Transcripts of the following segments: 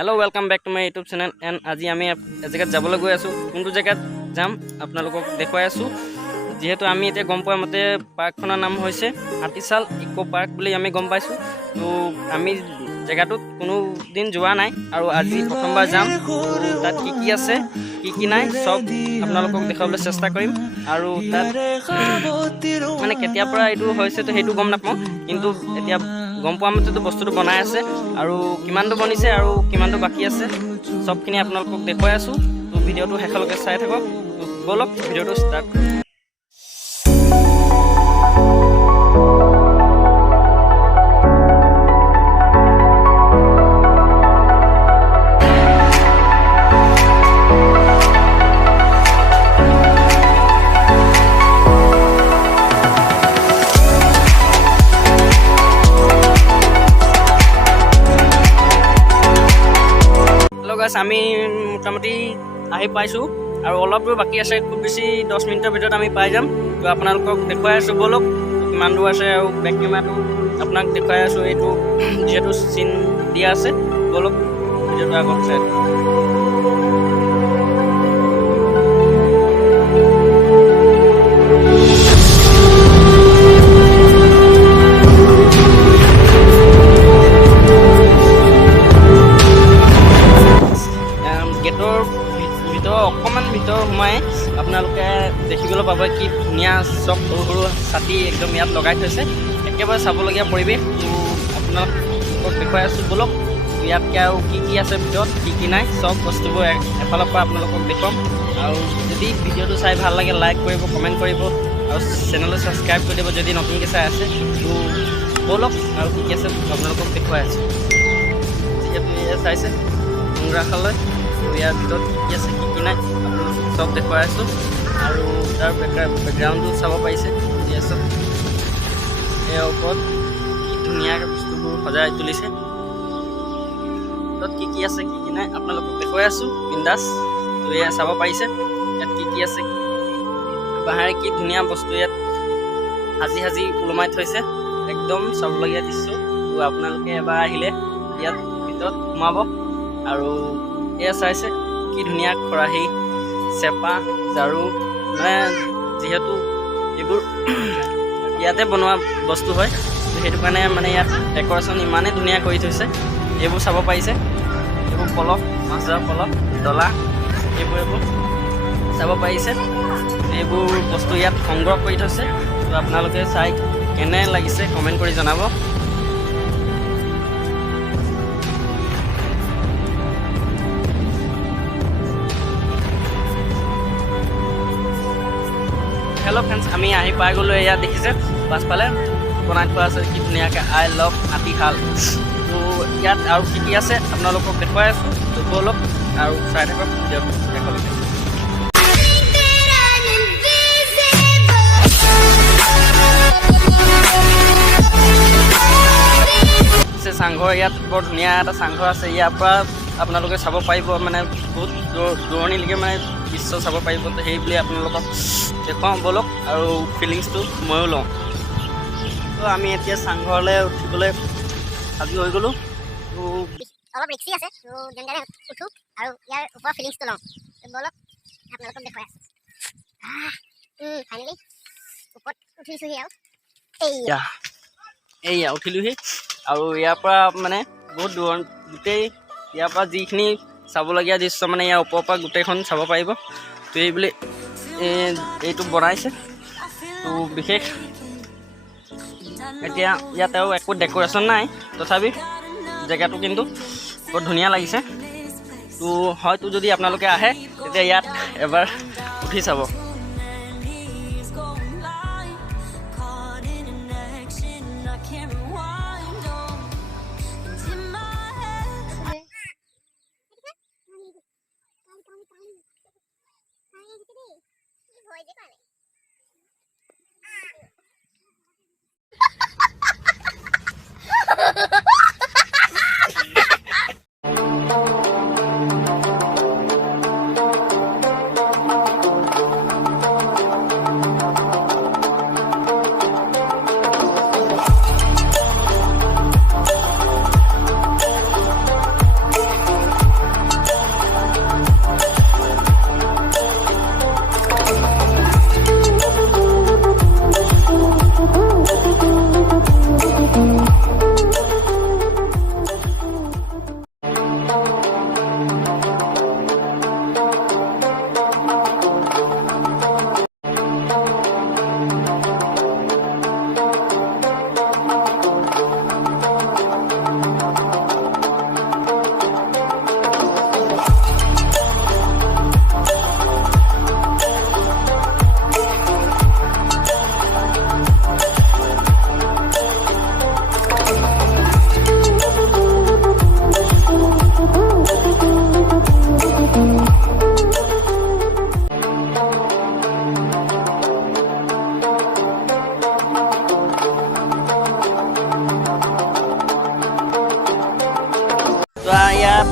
Hello welcome back to my YouTube channel and आज आम एजेगात जाबले गई आसो कोनটো जगत जाम आपनालोকক देखुवाई आसो जेहेतु आमी एते गम पावा मते पार्कखনৰ नाम হৈছে हातीसाल इको पार्क বুলি आमी गम पाइছো तो आमी जगहটোত কোনো দিন যোৱা নাই আৰু আজি প্ৰথমবাৰ যাম তাত কি আছে কি নাই সব আপোনালোকক দেখাবলৈ চেষ্টা কৰিম আৰু তাত মানে কেতিয়া পৰা এটো হৈছে তো হেতু গম নাপাওঁ কিন্তু এতিয়া গম পোৱা মতে তো বস্তুটো বনাই আছে আৰু কিমানটো বনিছে আৰু কিমানটো বাকি আছে সবখিনি আপোনালোকক দেখুৱাই আছো তো ভিডিওটো হেকলৈকে চাই থাকক বলক ভিডিওটো ষ্টাৰ্ট আমি মোটামুটি আহি পাইছো আৰু অলপ দূৰ বাকি আছে খুব বেছি 10 মিনিটৰ ভিতৰত আমি পাই যাম তো আপোনালোকক দেখুৱাই আছো বলক কিমান দূৰ আছে আৰু বেক কেমেৰাটো আপোনাক দেখুৱাই আছো এইটো যেটো সিন দিয়া আছে বলক ভিডিওটো আগত চাই সোমাই আপোনালোকে দেখিবলৈ পাব কি ধুনীয়া চব সৰু সৰু ছাতি একদম ইয়াত লগাই থৈছে একেবাৰে চাবলগীয়া পৰিৱেশ আপোনালোকক দেখুৱাই আছোঁ বলক ইয়াতকৈ আৰু কি আছে ভিতৰত কি নাই চব বস্তুবোৰ এফালৰ পৰা আপোনালোকক দেখুৱাম আৰু যদি ভিডিঅ'টো চাই ভাল লাগে লাইক কৰিব কমেণ্ট কৰিব আৰু চেনেলটো ছাবস্ক্ৰাইব কৰি দিব যদি নতুনকৈ চাই আছে তো বলক আৰু কি আছে আপোনালোকক দেখুৱাই আছোঁ যিহেতু এয়া চাইছে সংগ্ৰহালয় ইয়াৰ ভিতৰত কি আছে কি নাই সব দেখুৱাই আছোঁ আৰু তাৰ বেকগ্ৰাউণ্ডটো চাব পাৰিছে যি আছে ইয়াৰ ওপৰত কি ধুনীয়াকৈ বস্তুবোৰ সজাই তুলিছে তাত কি আছে কি নাই আপোনালোকক দেখুৱাই আছোঁ বিন্দাছ তো এয়া চাব পাৰিছে ইয়াত কি আছে বাহাৰে কি ধুনীয়া বস্তু ইয়াত সাজি ওলমাই থৈছে একদম চাবলগীয়া দৃশ্য তো আপোনালোকে এবাৰ আহিলে ইয়াত ভিতৰত সোমাব আৰু এয়া চাইছে কি ধুনীয়া খৰাহী চেপা ঝাৰু মানে যেহেতু এইবোৰ ইয়াতে বনোৱা বস্তু হয় সেইটো কাৰণে মানে ইয়াত ডেকৰেশ্যন ইমানেই ধুনীয়া কৰি থৈছে এইবোৰ চাব পাৰিছে এইবোৰ পলহ মাছ ধৰা পলহ ডলা এইবোৰ চাব পাৰিছে এইবোৰ বস্তু ইয়াত সংগ্ৰহ কৰি থৈছে তো আপোনালোকে চাই কেনে লাগিছে কমেণ্ট কৰি জনাব हेलो फ्रेंड्स आमी आही पाई गलो या देखिसे पासफाले बनाई थोआ আছে কি ধুনীয়াকৈ আই লাভ হাতীশাল তো ইয়াত আৰু কি আছে আপোনালোকক দেখুৱাই আছো তো বলক আৰু চাই থাকক ভিডিও দেখক সে সংঘৰ ইয়াত বৰ ধুনীয়া এটা সংঘৰ আছে ইয়াৰ পৰা আপোনালোকে চাব পাৰিব মানে বহুত দূৰণিলৈকে মানে দৃশ্য চাব পাৰিব তো সেই বুলি আপোনালোকক দেখুৱাওঁ বলক আৰু ফিলিংছটো ময়ো লওঁ তো আমি এতিয়া চাংঘৰলৈ উঠিবলৈ সাজু হৈ গ'লোঁ তো অলপ ৰিক্সি আছে তো যেনে উঠো আৰু ইয়াৰ ওপৰৰ ফিলিংছটো লওঁ বলক আপোনালোকক দেখুৱাই আছোঁ ফাইনেলি ওপৰত উঠিছোহি আৰু এইয়া উঠিলোহি আৰু ইয়াৰ পৰা মানে বহুত দূৰ গোটেই ইয়াৰ পৰা যিখিনি চাবলগীয়া দৃশ্য মানে ইয়াৰ ওপৰৰ পৰা গোটেইখন চাব পাৰিব তো এইবুলি এইটো বনাইছে তো বিশেষ এতিয়া ইয়াত আৰু একো ডেকৰেশ্যন নাই তথাপি জেগাটো কিন্তু বৰ ধুনীয়া লাগিছে তো হয়তো যদি আপোনালোকে আহে তেতিয়া ইয়াত এবাৰ উঠি চাব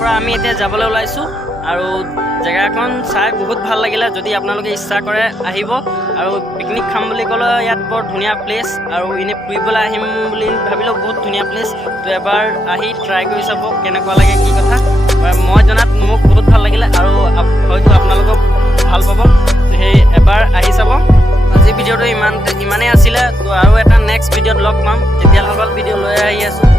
পৰা আমি এতিয়া যাবলৈ ওলাইছোঁ আৰু জেগাখন চাই বহুত ভাল লাগিলে। যদি আপোনালোকে ইচ্ছা কৰে আহিব আৰু পিকনিক খাম বুলি ক'লে ইয়াত বৰ ধুনীয়া প্লেচ আৰু এনেই ফুৰিবলৈ আহিম বুলি ভাবিলেও বহুত ধুনীয়া প্লেচ। তো এবাৰ আহি ট্ৰাই কৰি চাব কেনেকুৱা লাগে কি কথা। মই জনাত মোক বহুত ভাল লাগিলে আৰু হয়তো আপোনালোকক ভাল পাব। সেই এবাৰ আহি চাব। আজি ভিডিঅ'টো ইমানেই আছিলে। তো আৰু এটা নেক্সট ভিডিঅ'ত লগ পাম। তেতিয়ালৈকে ভিডিঅ' লৈ আহি আছোঁ।